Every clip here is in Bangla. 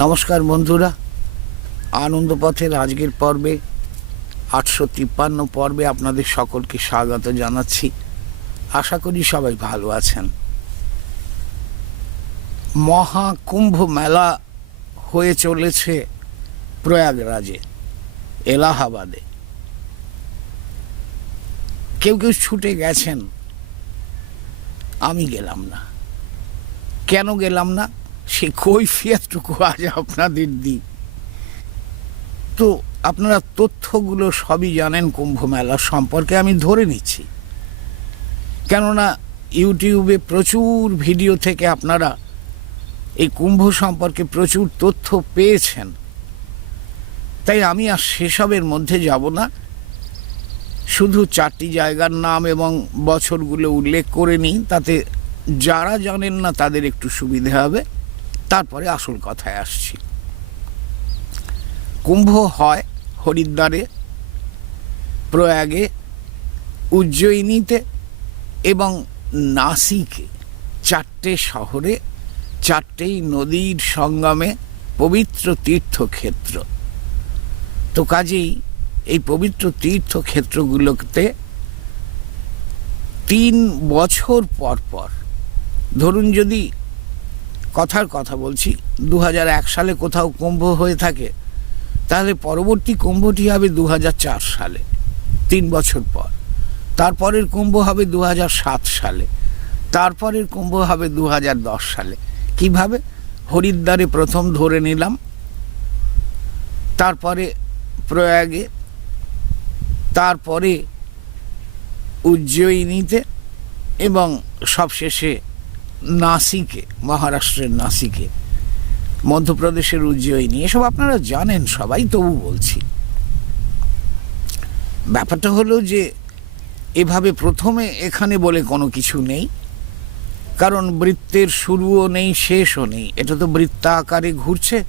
নমস্কার বন্ধুরা। আনন্দ পথের আজকের পর্বে, আটশো তিপ্পান্ন পর্বে আপনাদের সকলকে স্বাগত জানাচ্ছি। আশা করি সবাই ভালো আছেন। মহাকুম্ভ মেলা হয়ে চলেছে প্রয়াগরাজে, এলাহাবাদে। কেউ কেউ ছুটে গেছেন। আমি গেলাম না। কেন গেলাম না? সে কৈফিয়তটুকু আজ আপনাদের দিই। তো আপনারা তথ্যগুলো সবই জানেন কুম্ভ মেলা সম্পর্কে, আমি ধরে নিচ্ছি। কেননা ইউটিউবে প্রচুর ভিডিও থেকে আপনারা এই কুম্ভ সম্পর্কে প্রচুর তথ্য পেয়েছেন। তাই আমি আর সেসবের মধ্যে যাব না। শুধু চারটি জায়গার নাম এবং বছরগুলো উল্লেখ করে নিই, তাতে যারা জানেন না তাদের একটু সুবিধে হবে। তারপরে আসল কথায় আসছি। কুম্ভ হয় হরিদ্বারে, প্রয়াগে, উজ্জয়িনীতে এবং নাসিকে। চারটে শহরে, চারটেই নদীর সঙ্গমে পবিত্র তীর্থক্ষেত্র। তো কাজেই এই পবিত্র তীর্থক্ষেত্রগুলোতে তিন বছর পর পর, ধরুন যদি কথার কথা বলছি দু হাজার এক সালে কোথাও কুম্ভ হয়ে থাকে, তাহলে পরবর্তী কুম্ভটি হবে দু হাজার চার সালে, তিন বছর পর। তারপরের কুম্ভ হবে দু হাজার সাত সালে, তারপরের কুম্ভ হবে দু হাজার দশ সালে। কীভাবে? হরিদ্বারে প্রথম ধরে নিলাম, তারপরে প্রয়াগে, তারপরে উজ্জয়িনীতে এবং সবশেষে নাসিকে, মহারাষ্ট্রের নাসিকে, মধ্যপ্রদেশের উজ্জয়িনী, এসব আপনারা জানেন, সবাই তবু বলছি। ব্যাপারটা হলো যে, এভাবে প্রথমে এখানে বলে কোনো কিছু নেই, কারণ বৃত্তের শুরুও নেই, শেষও নেই, এটা তো বৃত্তাকারে ঘুরছে।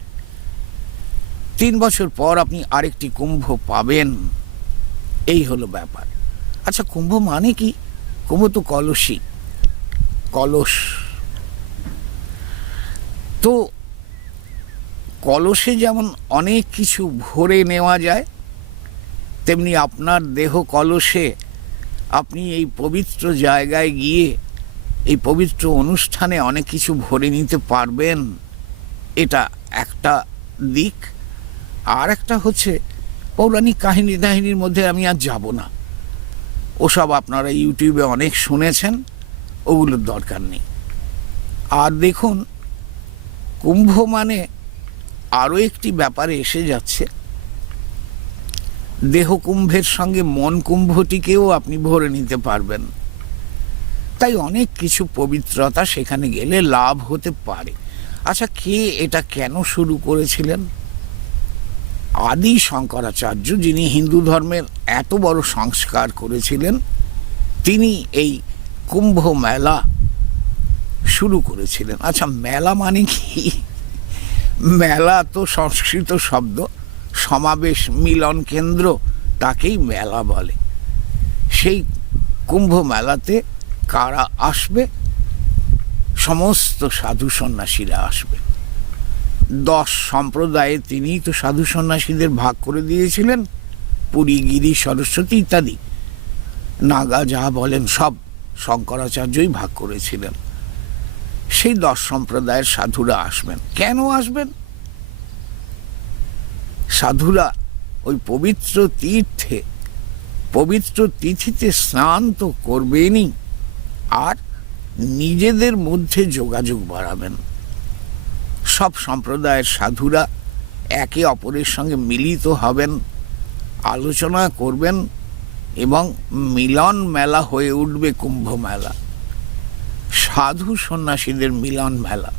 তিন বছর পর আপনি আরেকটি কুম্ভ পাবেন, এই হলো ব্যাপার। আচ্ছা কুম্ভ মানে কি? কুম্ভ তো কলসী। কলস। তো কলসে যেমন অনেক কিছু ভরে নেওয়া যায়, তেমনি আপনার দেহ কলসে আপনি এই পবিত্র জায়গায় গিয়ে এই পবিত্র অনুষ্ঠানে অনেক কিছু ভরে নিতে পারবেন। এটা একটা দিক। আর একটা হচ্ছে পৌরাণিক কাহিনী টাহিনীর মধ্যে আমি আর যাব না। ওসব আপনারা ইউটিউবে অনেক শুনেছেন। ওগুলোর দরকার নেই। আর দেখুন, কুম্ভ মানে আরও একটি ব্যাপারে এসে যাচ্ছে। দেহ কুম্ভের সঙ্গে মন কুম্ভটিকেও আপনি ভরে নিতে পারবেন। তাই অনেক কিছু পবিত্রতা সেখানে গেলে লাভ হতে পারে। আচ্ছা কে এটা কেন শুরু করেছিলেন? আদি শঙ্করাচার্য, যিনি হিন্দু ধর্মের এত বড় সংস্কার করেছিলেন, তিনি এই কুম্ভ মেলা শুরু করেছিলেন। আচ্ছা মেলা মানে কি? মেলা তো সংস্কৃত শব্দ। সমাবেশ, মিলন কেন্দ্র তাকেই মেলা বলে। সেই কুম্ভ মেলাতে কারা আসবে? সমস্ত সাধু সন্ন্যাসীরা আসবে। দশ সম্প্রদায়ে তিনি তো সাধু সন্ন্যাসীদের ভাগ করে দিয়েছিলেন। পুরী গিরি সরস্বতী ইত্যাদি। নাগা যা বলেন সব শঙ্করাচার্যই ভাগ করেছিলেন। সেই দশ সম্প্রদায়ের সাধুরা আসবেন। কেন আসবেন? সাধুরা ওই পবিত্র তীর্থে, পবিত্র তিথিতে স্নান তো করবেনই, আর নিজেদের মধ্যে যোগাযোগ বাড়াবেন। সব সম্প্রদায়ের সাধুরা একে অপরের সঙ্গে মিলিত হবেন, আলোচনা করবেন এবং মিলন মেলা হয়ে উঠবে কুম্ভ মেলা। সাধু সন্ন্যাসীদের মিলন মেলা।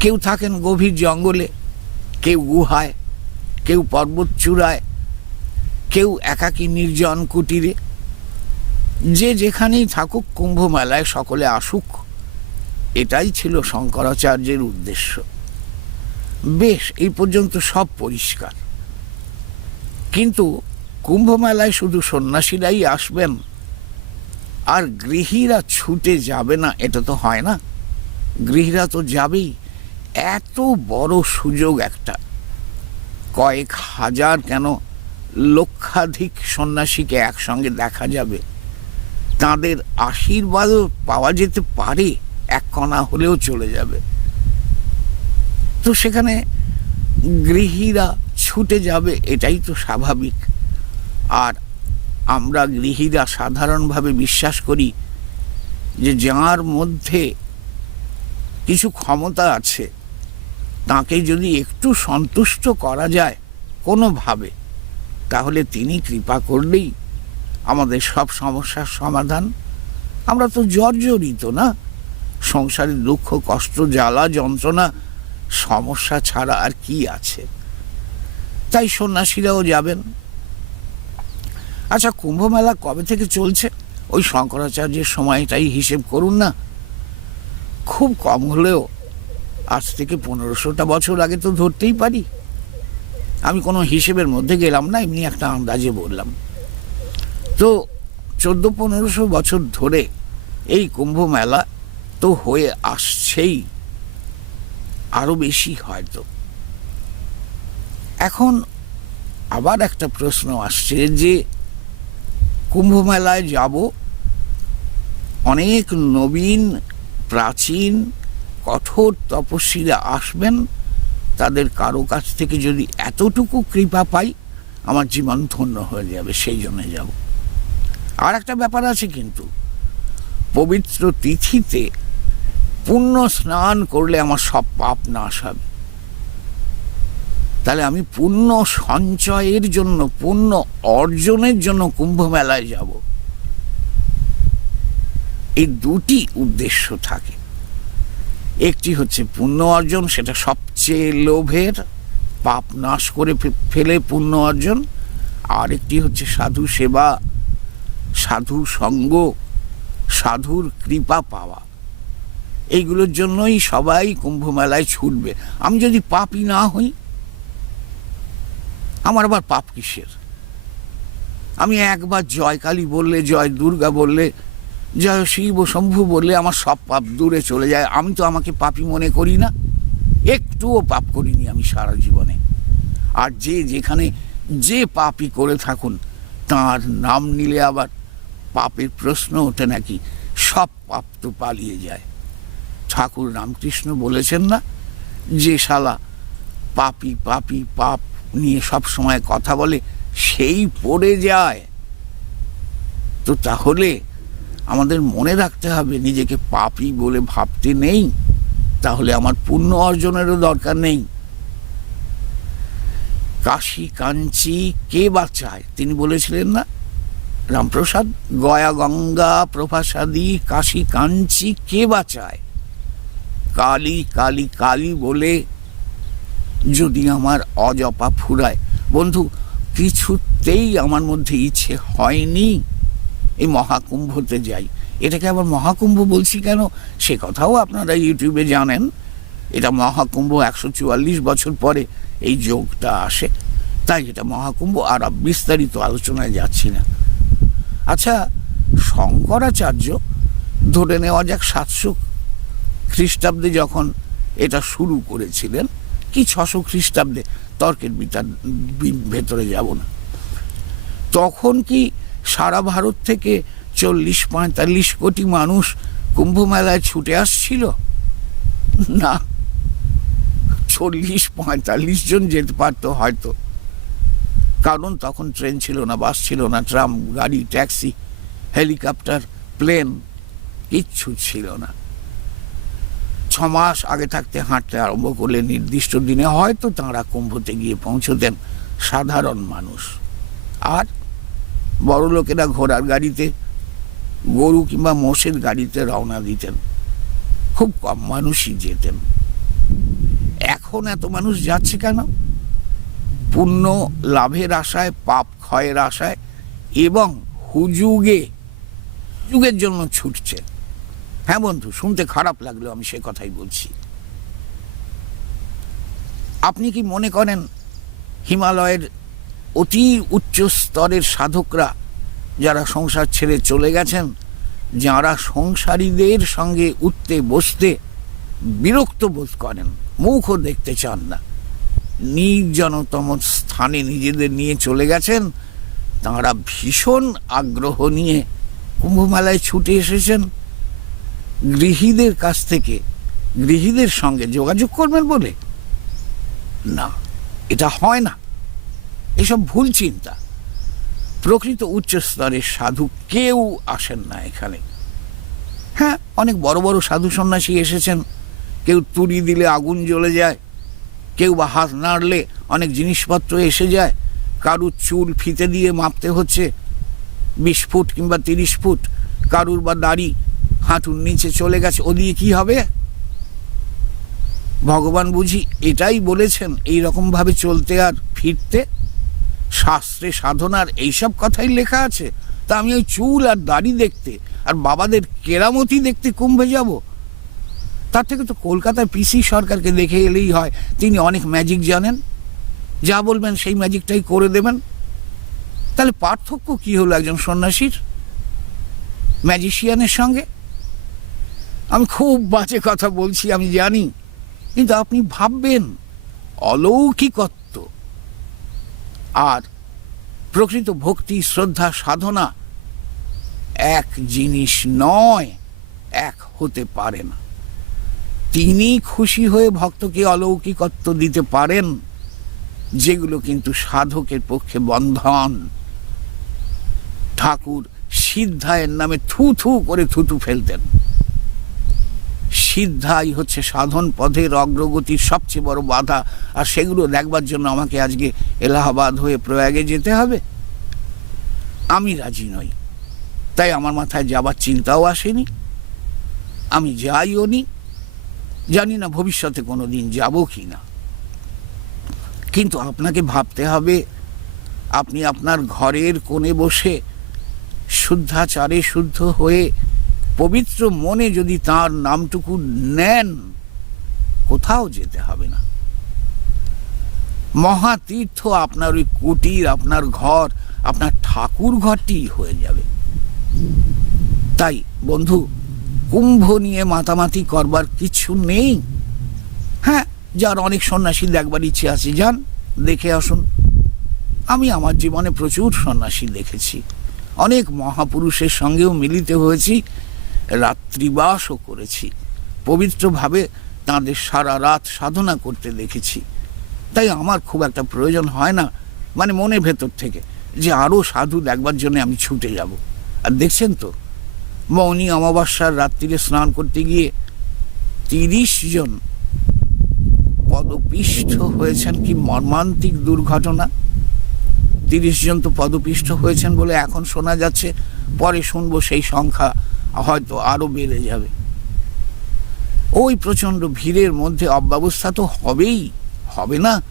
কেউ থাকেন গভীর জঙ্গলে, কেউ গুহায়, কেউ পর্বত চূড়ায়, কেউ একাকী নির্জন কুটিরে। যে যেখানেই থাকুক কুম্ভ মেলায় সকলে আসুক, এটাই ছিল শঙ্করাচার্যের উদ্দেশ্য। বেশ, এই পর্যন্ত সব পরিষ্কার। কিন্তু কুম্ভ মেলায় শুধু সন্ন্যাসীরাই আসবেন, আর গৃহীরা ছুটে যাবে না, এটা তো হয় না। গৃহীরা তো যাবেই। এত বড় সুযোগ একটা। কয়েক হাজার কেন লক্ষাধিক সন্ন্যাসীকে একসঙ্গে দেখা যাবে। তাদের আশীর্বাদও পাওয়া যেতে পারে, এক কণা হলেও চলে যাবে। তো সেখানে গৃহীরা ছুটে যাবে, এটাই তো স্বাভাবিক। আর আমরা গৃহীরা সাধারণভাবে বিশ্বাস করি যে যার মধ্যে কিছু ক্ষমতা আছে, তাকে যদি একটু সন্তুষ্ট করা যায় কোনোভাবে, তাহলে তিনি কৃপা করলেই আমাদের সব সমস্যার সমাধান। আমরা তো জর্জরিত না? সংসারের দুঃখ, কষ্ট, জ্বালা, যন্ত্রণা, সমস্যা ছাড়া আর কি আছে? তাই সন্ন্যাসীরাও যাবেন। আচ্ছা কুম্ভ মেলা কবে থেকে চলছে? ওই শঙ্করাচার্যের সময়টাই হিসেব করুন না। খুব কম হলেও আজ থেকে পনেরোশোটা বছর আগে তো ধরতেই পারি। আমি কোনো হিসেবের মধ্যে গেলাম না, এমনি একটা আন্দাজে বললাম। তো চোদ্দ পনেরোশো বছর ধরে এই কুম্ভ মেলা তো হয়ে আসছেই, আরও বেশি হয়তো। এখন আবার একটা প্রশ্ন আসছে যে কুম্ভ মেলায় যাব। অনেক নবীন, প্রাচীন, কঠোর তপস্বীরা আসবেন। তাদের কারও কাছ থেকে যদি এতটুকু কৃপা পাই, আমার জীবন ধন্য হয়ে যাবে, সেই জন্য যাব। আর একটা ব্যাপার আছে কিন্তু, পবিত্র তিথিতে পুণ্য স্নান করলে আমার সব পাপ নাশ হবে। তাহলে আমি পুণ্য সঞ্চয়ের জন্য পুণ্য অর্জনের জন্য কুম্ভ মেলায় যাব। এই দুটি উদ্দেশ্য থাকে। একটি হচ্ছে পুণ্য অর্জন, সেটা সবচেয়ে লোভের, পাপ নাশ করে ফেলে পুণ্য অর্জন। আর একটি হচ্ছে সাধু সেবা, সাধু সঙ্গ, সাধুর কৃপা পাওয়া। এইগুলোর জন্যই সবাই কুম্ভ মেলায় ছুটবে। আমি যদি পাপই না হই আমার আবার পাপ কিসের? আমি একবার জয় কালী বললে, জয় দুর্গা বললে, জয় শিব শম্ভু বললে আমার সব পাপ দূরে চলে যায়। আমি তো আমাকে পাপি মনে করি না। একটুও পাপ করিনি আমি সারা জীবনে। আর যে যেখানে যে পাপই করে থাকুন, তার নাম নিলে আবার পাপের প্রশ্ন ওঠে নাকি? সব পাপ তো পালিয়ে যায়। ঠাকুর রামকৃষ্ণ বলেছেন না, যে শালা পাপি পাপি, পাপ নিয়ে সব সময় কথা বলে, সেই পড়ে যায়। তো তাহলে আমাদের মনে রাখতে হবে, নিজেকে পাপি বলে ভাবতে নেই, তাহলে আমার পুণ্য অর্জনেরও দরকার নেই। কাশী, কাঞ্চি কে বাঁচায়? তিনি বলেছিলেন না? রামপ্রসাদ, গয়া, গঙ্গা, প্রভাসাদি, কাশী, কাঞ্চি কে বাঁচায়? কালী কালী কালী বলে যদি আমার অজপা ফুরায়। বন্ধু, কিছুতেই আমার মধ্যে ইচ্ছে হয়নি এই মহাকুম্ভতে যাই। এটাকে আবার মহাকুম্ভ বলছি কেন? সে কথাও আপনারা ইউটিউবে জানেন। এটা মহাকুম্ভ একশো চুয়াল্লিশ বছর পরে এই যোগটা আসে। তাই এটা মহাকুম্ভ আর বিস্তারিত আলোচনায় যাচ্ছি না। আচ্ছা শঙ্করাচার্য ধরে নেওয়া যাক সাতশো খ্রিস্টাব্দে যখন এটা শুরু করেছিলেন কি ছশো খ্রিস্টাব্দে তর্কের বিতার বি- ভেতরে যাব না। তখন কি সারা ভারত থেকে চল্লিশ, পঁয়তাল্লিশ কোটি মানুষ কুম্ভ মেলায় ছুটে আসছিল? না, চল্লিশ, পঁয়তাল্লিশ জন যেতে পারতো হয়তো। কারণ তখন ট্রেন ছিল না, বাস ছিল না, ট্রাম, গাড়ি, ট্যাক্সি, হেলিকপ্টার, প্লেন, কিচ্ছু ছিল না। ছ মাস আগে থাকতে হাঁটতে আরম্ভ করলে নির্দিষ্ট দিনে হয়তো তাঁরা কুম্ভতে গিয়ে পৌঁছতেন সাধারণ মানুষ। আর বড় লোকেরা ঘোড়ার গাড়িতে, গরু কিংবা মোষের গাড়িতে রওনা দিতেন। খুব কম মানুষই যেতেন। এখন এত মানুষ যাচ্ছে কেন? পুণ্য লাভের আশায়, পাপ ক্ষয়ের আশায় এবং হুজুগে যুগের জন্য ছুটছে। হ্যাঁ বন্ধু, শুনতে খারাপ লাগল আমি সে কথাই বলছি। আপনি কি মনে করেন হিমালয়ের অতি উচ্চ স্তরের সাধকরা যারা সংসার ছেড়ে চলে গেছেন, যারা সংসারীদের সঙ্গে উঠতে বসতে বিরক্ত বোধ করেন, মুখও দেখতে চান না। নির্জনতম স্থানে নিজেদের নিয়ে চলে গেছেন, তাঁরা ভীষণ আগ্রহ নিয়ে কুম্ভমেলায় ছুটে এসেছেন। গৃহীদের কাছ থেকে, গৃহীদের সঙ্গে যোগাযোগ করবেন বলে? না, এটা হয় না। এসব ভুল চিন্তা। প্রকৃত উচ্চ স্তরের সাধু কেউ আসেন না এখানে। হ্যাঁ অনেক বড় বড় সাধু সন্ন্যাসী এসেছেন। কেউ তুড়ি দিলে আগুন জ্বলে যায়। কেউ বা হাত নাড়লে অনেক জিনিসপত্র এসে যায়। কারুর চুল ফিতে দিয়ে মাপতে হচ্ছে। বিশ ফুট কিংবা তিরিশ ফুট, কারুর বা দাড়ি হাঁটুর নিচে চলে গেছে। ও দিয়ে কি হবে? ভগবান বুঝি এটাই বলেছেন এই রকম ভাবে চলতে আর ফিরতে? শাস্ত্রে সাধনার এইসব কথাই লেখা আছে। তা আমি ওই চুল আর দাড়ি দেখতে আর বাবাদের কেরামতি দেখতে কুম্ভে যাব? তার থেকে তো কলকাতার পিসি সরকারকে দেখে এলেই হয়, তিনি অনেক ম্যাজিক জানেন। যা বলবেন সেই ম্যাজিকটাই করে দেবেন। তাহলে পার্থক্য কি হলো একজন সন্ন্যাসীর? ম্যাজিশিয়ানের সঙ্গে? আমি খুব বাজে কথা বলছি, আমি জানি, কিন্তু আপনি ভাববেন, অলৌকিকত্ব। আর প্রকৃত ভক্তি, শ্রদ্ধা, সাধনা এক জিনিস নয়, এক হতে পারে না। তিনি খুশি হয়ে ভক্তকে অলৌকিকত্ব দিতে পারেন, যেগুলো কিন্তু সাধকের পক্ষে বন্ধন। ঠাকুর সিদ্ধায়ের নামে থু থু করে থুতু ফেলতেন। সিদ্ধাই হচ্ছে সাধন পথের অগ্রগতির সবচেয়ে বড় বাধা। আর সেগুলো দেখবার জন্য আমাকে আজকে এলাহাবাদ হয়ে প্রয়াগে যেতে হবে। আমি রাজি নই। তাই আমার মাথায় যাবার চিন্তাও আসেনি। আমি যাইও নি। জানি না ভবিষ্যতে কোনো দিন যাব কি না। কিন্তু আপনাকে ভাবতে হবে, আপনি আপনার ঘরের কোণে বসে শুদ্ধাচারে শুদ্ধ হয়ে পবিত্র মনে যদি তার নামটুকু নেন, কোথাও যেতে হবে না। মহাতীর্থ আপনার ওই কুটির, আপনার ঘর, আপনার ঠাকুর ঘরটি হয়ে যাবে। তাই বন্ধু, কুম্ভ নিয়ে মাতামাতি করবার কিছু নেই। হ্যাঁ যার অনেক সন্ন্যাসী দেখবার ইচ্ছে আছে, যান, দেখে আসুন। আমি আমার জীবনে প্রচুর সন্ন্যাসী দেখেছি। অনেক মহাপুরুষের সঙ্গেও মিলিত হয়েছি। রাত্রিবাসও করেছি। পবিত্রভাবে তাঁদের সারা রাত সাধনা করতে দেখেছি। তাই আমার খুব একটা প্রয়োজন হয় না মানে মনের ভেতর থেকে, যে আরও সাধু দেখবার জন্য আমি ছুটে যাব। আর দেখছেন তো, মৌনী অমাবস্যার রাত্রিরে স্নান করতে গিয়ে তিরিশ জন পদপিষ্ঠ হয়েছেন কি মর্মান্তিক দুর্ঘটনা? তিরিশ জন তো পদপিষ্ঠ হয়েছেন বলে এখন শোনা যাচ্ছে, পরে শুনব সেই সংখ্যা হয়তো আরও বেড়ে যাবে। ওই প্রচণ্ড ভিড়ের মধ্যে অব্যবস্থা তো হবেই, হবে না?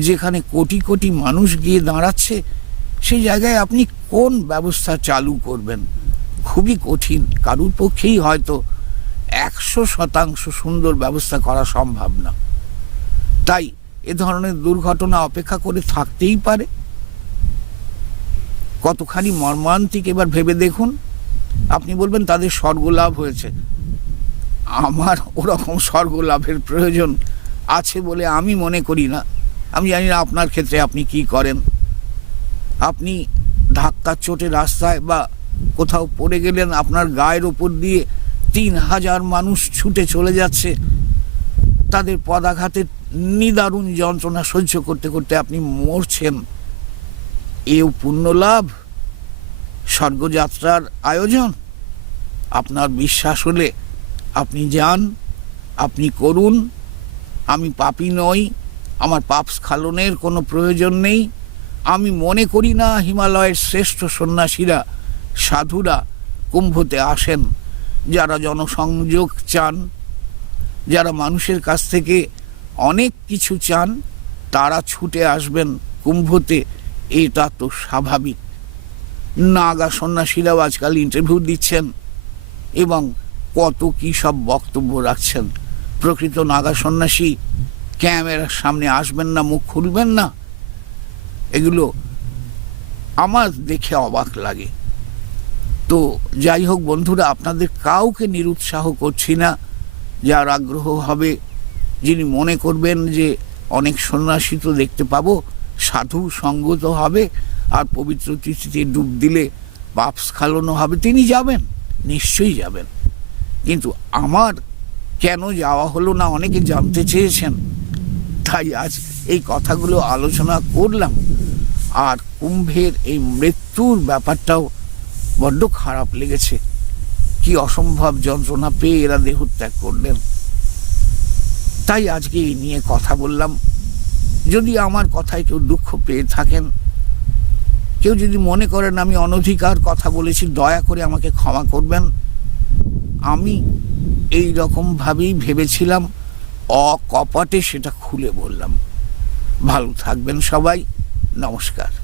যেখানে কোটি কোটি মানুষ গিয়ে দাঁড়াচ্ছে সেই জায়গায় আপনি কোন ব্যবস্থা চালু করবেন? খুবই কঠিন, কারুর পক্ষেই হয়তো একশো শতাংশ সুন্দর ব্যবস্থা করা সম্ভব না। তাই এ ধরনের দুর্ঘটনা অপেক্ষা করে থাকতেই পারে। কতখানি মর্মান্তিক এবার ভেবে দেখুন। আপনি বলবেন তাদের স্বর্গলাভ হয়েছে। আমার ওরকম স্বর্গলাভের প্রয়োজন আছে বলে আমি মনে করি না। আমি জানি না আপনার ক্ষেত্রে আপনি কি করেন। আপনি ধাক্কা চোটে রাস্তায় বা কোথাও পড়ে গেলেন, আপনার গায়ের ওপর দিয়ে তিন হাজার মানুষ ছুটে চলে যাচ্ছে। তাদের পদাঘাতের নিদারুণ যন্ত্রণা সহ্য করতে করতে আপনি মরছেন। এও পুণ্য লাভ। স্বর্গযাত্রার আয়োজন। আপনার বিশ্বাস হলে আপনি যান, আপনি করুন। আমি পাপী নই, আমার পাপ স্খালনের কোনো প্রয়োজন নেই। আমি মনে করি না হিমালয়ের শ্রেষ্ঠ সন্ন্যাসীরা, সাধুরা কুম্ভতে আসেন, যারা জনসংযোগ চান। যারা মানুষের কাছ থেকে অনেক কিছু চান, তারা ছুটে আসবেন কুম্ভতে, এটা তো স্বাভাবিক। নাগা সন্ন্যাসীরাও আজকাল ইন্টারভিউ দিচ্ছেন এবং কত কি সব বক্তব্য রাখছেন। প্রকৃত নাগা সন্ন্যাসী ক্যামেরার সামনে আসবেন না, মুখ খুলবেন না? এগুলো আমার দেখে অবাক লাগে। তো যাই হোক বন্ধুরা, আপনাদের কাউকে নিরুৎসাহ করছি না। যার আগ্রহ হবে, যিনি মনে করবেন যে অনেক সন্ন্যাসী তো দেখতে পাবো, সাধু সঙ্গত হবে আর পবিত্র তিথিতে ডুব দিলে পাপ স্খালনও হবে, তিনি যাবেন, নিশ্চয়ই যাবেন। কিন্তু আমার কেন যাওয়া হলো না অনেকে জানতে চেয়েছেন। তাই আজ এই কথাগুলো আলোচনা করলাম। আর কুম্ভের এই মৃত্যুর ব্যাপারটাও বড্ড খারাপ লেগেছে। কি অসম্ভব যন্ত্রণা পেয়ে এরা দেহত্যাগ করলেন। তাই আজকে এই নিয়ে কথা বললাম। যদি আমার কথায় কেউ দুঃখ পেয়ে থাকেন কেউ যদি মনে করেন আমি অনধিকার কথা বলেছি, দয়া করে আমাকে ক্ষমা করবেন। আমি এই রকমভাবেই ভেবেছিলাম, অকপটে সেটা খুলে বললাম। ভালো থাকবেন সবাই, নমস্কার।